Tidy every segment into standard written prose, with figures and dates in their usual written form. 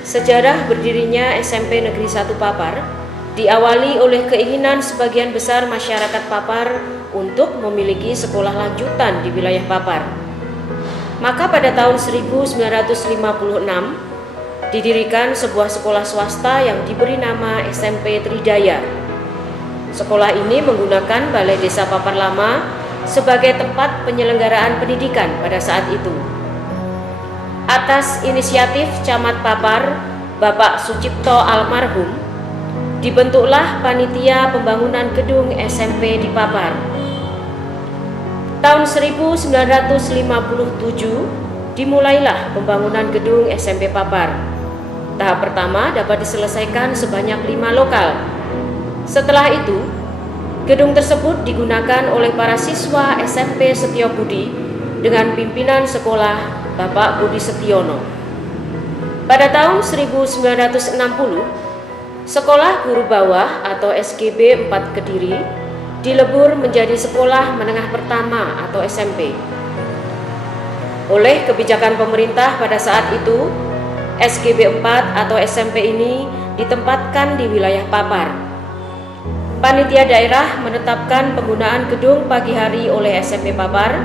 Sejarah berdirinya SMP Negeri 1 Papar diawali oleh keinginan sebagian besar masyarakat Papar untuk memiliki sekolah lanjutan di wilayah Papar. Maka pada tahun 1956 didirikan sebuah sekolah swasta yang diberi nama SMP Tridaya. Sekolah ini menggunakan Balai Desa Papar Lama sebagai tempat penyelenggaraan pendidikan pada saat itu. Atas inisiatif Camat Papar, Bapak Sucipto almarhum, dibentuklah panitia pembangunan gedung SMP di Papar. Tahun 1957 dimulailah pembangunan gedung SMP Papar. Tahap pertama dapat diselesaikan sebanyak 5 lokal. Setelah itu, gedung tersebut digunakan oleh para siswa SMP Setiobudi dengan pimpinan sekolah Bapak Budi Setiono. Pada tahun 1960, Sekolah Guru Bawah atau SGB 4 Kediri dilebur menjadi Sekolah Menengah Pertama atau SMP. Oleh kebijakan pemerintah pada saat itu, SGB 4 atau SMP ini ditempatkan di wilayah Papar. Panitia daerah menetapkan penggunaan gedung pagi hari oleh SMP Papar,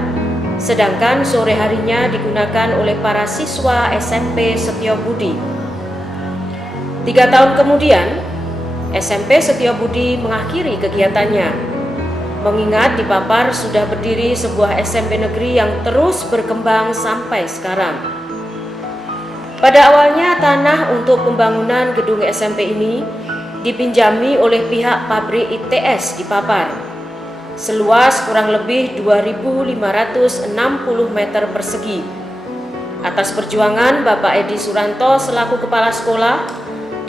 sedangkan sore harinya digunakan oleh para siswa SMP Setiobudi. 3 tahun kemudian, SMP Setiobudi mengakhiri kegiatannya, mengingat di Papar sudah berdiri sebuah SMP negeri yang terus berkembang sampai sekarang. Pada awalnya tanah untuk pembangunan gedung SMP ini dipinjami oleh pihak pabrik ITS di Papar, seluas kurang lebih 2.560 meter persegi. Atas perjuangan Bapak Edi Suranto selaku kepala sekolah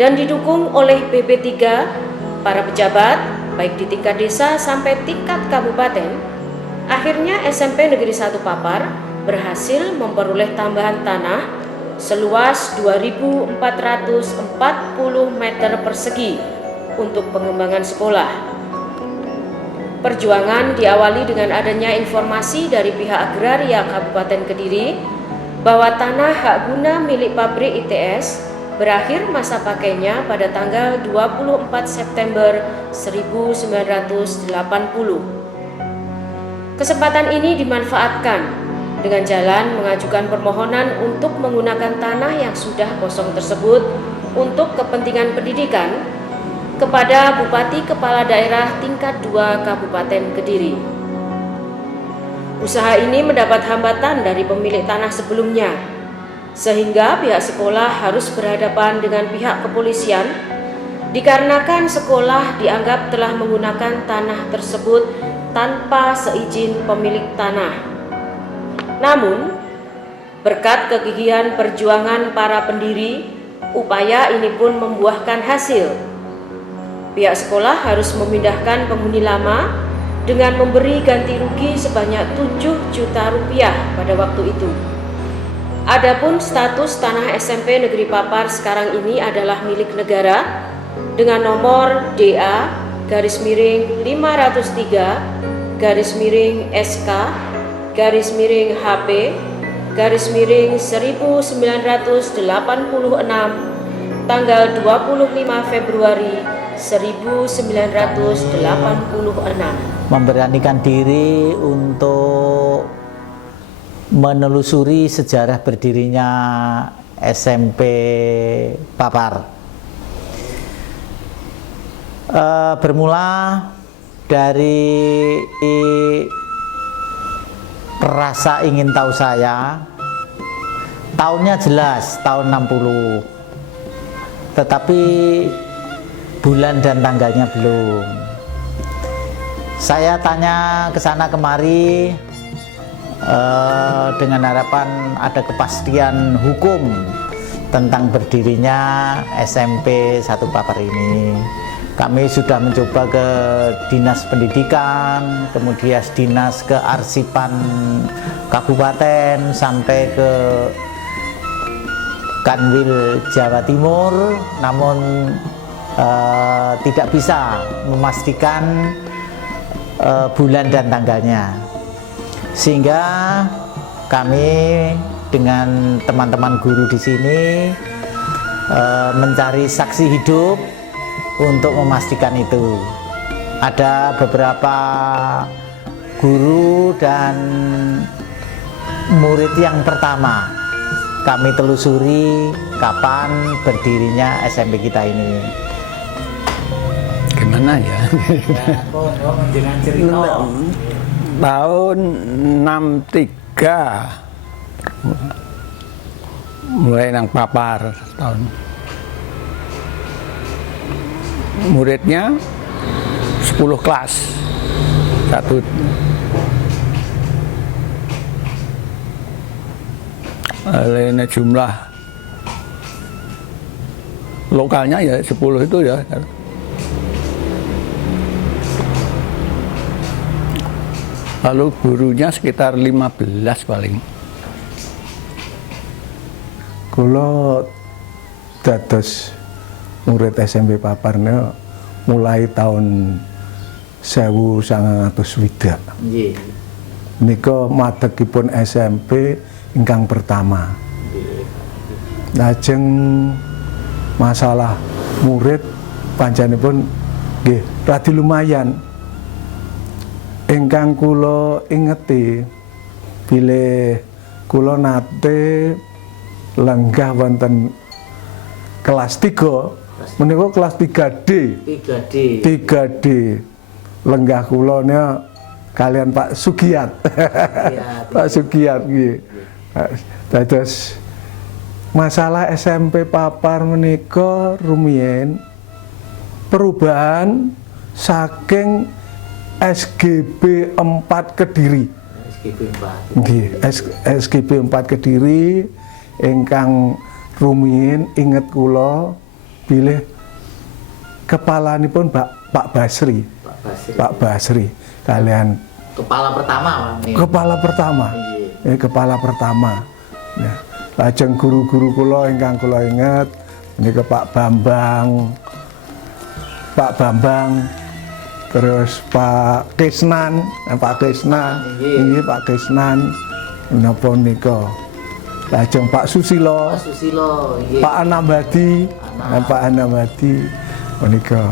dan didukung oleh BP3, para pejabat, baik di tingkat desa sampai tingkat kabupaten, akhirnya SMP Negeri 1 Papar berhasil memperoleh tambahan tanah seluas 2.440 meter persegi untuk pengembangan sekolah. Perjuangan diawali dengan adanya informasi dari pihak agraria Kabupaten Kediri bahwa tanah hak guna milik pabrik ITS berakhir masa pakainya pada tanggal 24 September 1980. Kesempatan ini dimanfaatkan dengan jalan mengajukan permohonan untuk menggunakan tanah yang sudah kosong tersebut untuk kepentingan pendidikan kepada Bupati Kepala Daerah tingkat 2 Kabupaten Kediri. Usaha ini mendapat hambatan dari pemilik tanah sebelumnya, sehingga pihak sekolah harus berhadapan dengan pihak kepolisian dikarenakan sekolah dianggap telah menggunakan tanah tersebut tanpa seizin pemilik tanah. Namun, berkat kegigihan perjuangan para pendiri, upaya ini pun membuahkan hasil. Pihak sekolah harus memindahkan penghuni lama dengan memberi ganti rugi sebanyak 7 juta rupiah pada waktu itu. Adapun status tanah SMP Negeri Papar sekarang ini adalah milik negara dengan nomor DA-SK-HP-HP-1986 tanggal 25 Februari 1986. Memberanikan diri untuk menelusuri sejarah berdirinya SMP Papar. Bermula dari rasa ingin tahu saya, tahunnya jelas tahun 60, tetapi bulan dan tanggalnya belum. Saya tanya ke sana kemari dengan harapan ada kepastian hukum tentang berdirinya SMP 1 Papar ini. Kami sudah mencoba ke Dinas Pendidikan, kemudian Dinas Kearsipan Kabupaten, sampai ke Kanwil Jawa Timur, namun tidak bisa memastikan bulan dan tanggalnya, sehingga kami dengan teman-teman guru di sini mencari saksi hidup untuk memastikan itu. Ada beberapa guru dan murid yang pertama kami telusuri kapan berdirinya SMP kita ini. Gimana ya? Tahun 63 mulai nang papar tahun. Muridnya 10 kelas. Satu lainnya jumlah lokalnya ya 10 itu ya. Lalu gurunya sekitar 15 paling. Kula dados murid SMP Paparne mulai tahun 1960. Nggih. Nika madegipun SMP ingkang pertama. Lajeng masalah murid panjenenganipun nggih radi lumayan. Ingkang kula ingeti bilih kula nate lenggah wonten kelas 3 menika kelas 3D. 3D. Lenggah kula kalian Pak Sugiyat. Pak Sugiyat nggih. Dados masalah SMP Papar menika rumiyin perubahan saking SGB 4 Kediri. Nggih, SGB 4 Kediri ingkang rumiyin inget kula bilih kepalanipun Pak Basri. Pak Basri kalian Kepala pertama, Pak. Kepala pertama. Ya. Lajeng guru-guru kula ingkang kula inget menika Pak Bambang. Terus Pak Kesnan, ini Pak Kesnan, menapa nika. Lajeng Pak Susilo, iya. Pak Anambadi, Pak Anambadi, menika.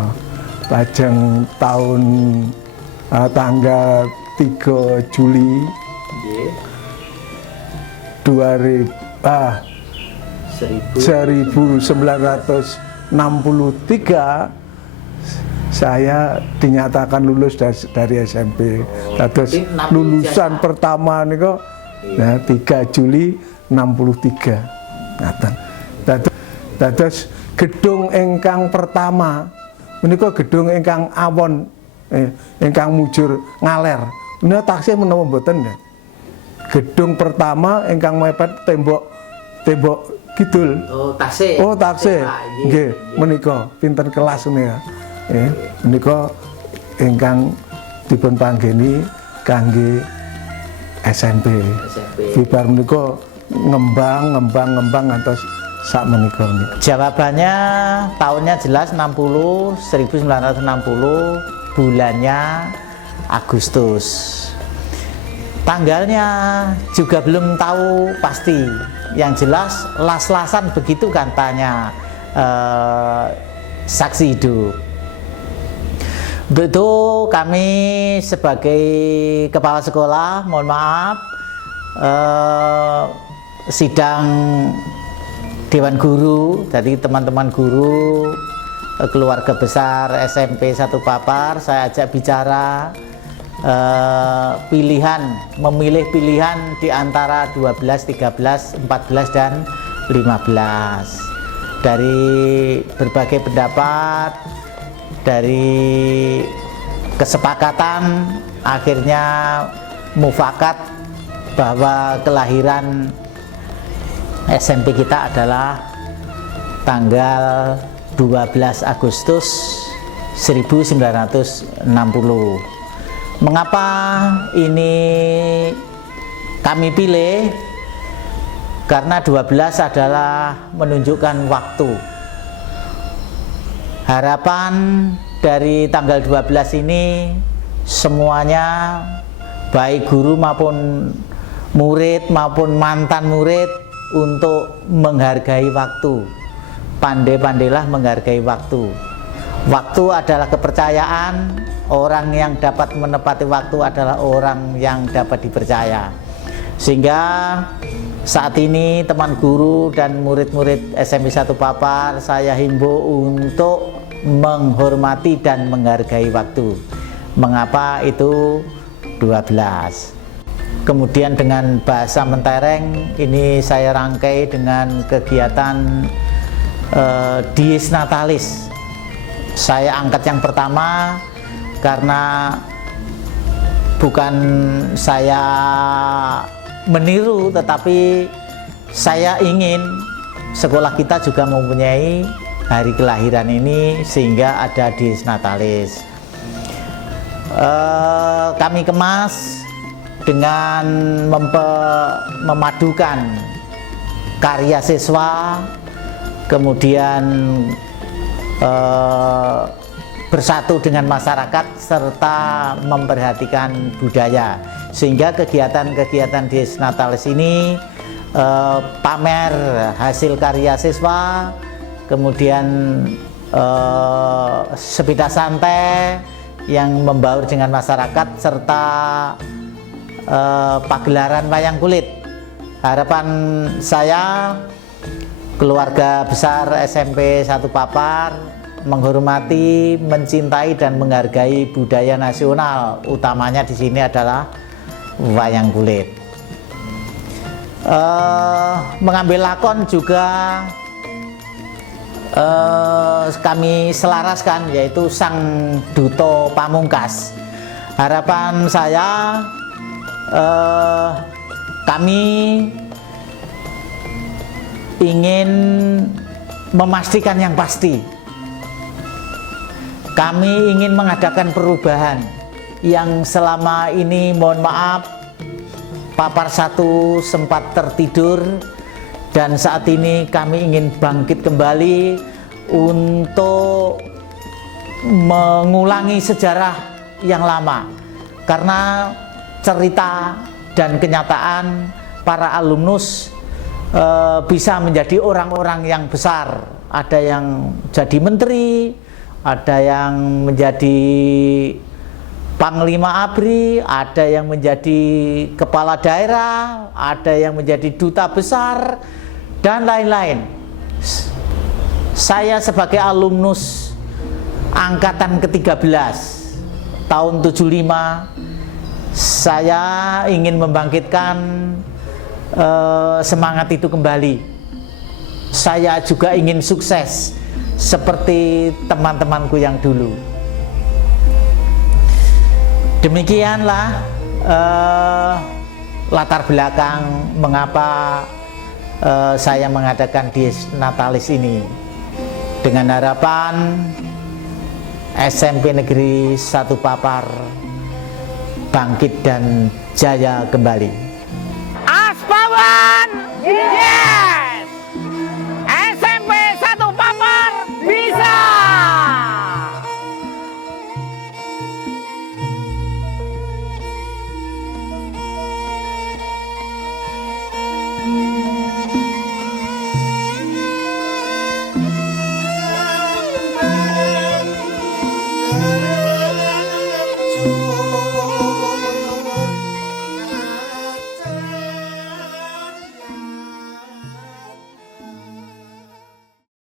Lajeng tahun tanggal 3 Juli 1963 saya dinyatakan lulus dari SMP. Dados lulusan pertama niku nah 3 Juli 63. Ngaten. Dados gedung ingkang pertama menika gedung ingkang awon ingkang mujur ngaler. Menika taksih menawa mboten ya. Gedung pertama ingkang mepet tembok kidul. Oh, taksih. Nggih, menika pinten kelas menika. Menika ingkang dipun panggeni kangge SMP. Bibar menika ngembang ngantos sak menika. Jawabannya tahunnya jelas 1960, bulannya Agustus. Tanggalnya juga belum tahu pasti. Yang jelas las-lasan begitu katanya saksi hidup. Untuk itu kami sebagai kepala sekolah, mohon maaf, sidang Dewan Guru, jadi teman-teman guru, keluarga besar SMP 1 Papar, saya ajak bicara memilih pilihan di antara 12, 13, 14, dan 15. Dari berbagai pendapat, dari kesepakatan, akhirnya mufakat bahwa kelahiran SMP kita adalah tanggal 12 Agustus 1960. Mengapa ini kami pilih? Karena 12 adalah menunjukkan waktu. Harapan dari tanggal 12 ini semuanya, baik guru maupun murid maupun mantan murid, untuk menghargai waktu. pandai-pandailah menghargai waktu. Waktu adalah kepercayaan, orang yang dapat menepati waktu adalah orang yang dapat dipercaya. Sehingga saat ini teman guru dan murid-murid SMP 1 Papar saya himbau untuk menghormati dan menghargai waktu. Mengapa itu 12? Kemudian dengan bahasa mentereng ini saya rangkai dengan kegiatan Dies Natalis. Saya angkat yang pertama karena bukan saya meniru, tetapi saya ingin sekolah kita juga mempunyai hari kelahiran ini sehingga ada Dies Natalis. Kami kemas dengan memadukan karya siswa, kemudian bersatu dengan masyarakat serta memperhatikan budaya, sehingga kegiatan-kegiatan Dies Natalis ini pamer hasil karya siswa, kemudian sepeda santai yang membaur dengan masyarakat, serta pagelaran wayang kulit. Harapan saya keluarga besar SMP 1 Papar menghormati, mencintai dan menghargai budaya nasional, utamanya di sini adalah wayang kulit. Mengambil lakon juga kami selaraskan, yaitu Sang Duto Pamungkas. Harapan saya kami ingin memastikan yang pasti. Kami ingin mengadakan perubahan yang selama ini, mohon maaf, Papar 1 sempat tertidur, dan saat ini kami ingin bangkit kembali untuk mengulangi sejarah yang lama, karena cerita dan kenyataan para alumnus bisa menjadi orang-orang yang besar. Ada yang jadi menteri, ada yang menjadi Panglima ABRI, ada yang menjadi kepala daerah, ada yang menjadi duta besar, dan lain-lain. Saya sebagai alumnus angkatan ke-13 tahun 75, saya ingin membangkitkan semangat itu kembali. Saya juga ingin sukses seperti teman-temanku yang dulu. Demikianlah latar belakang mengapa saya mengadakan Dies Natalis ini, dengan harapan SMP Negeri 1 Papar bangkit dan jaya kembali. Aspawan! Yeah!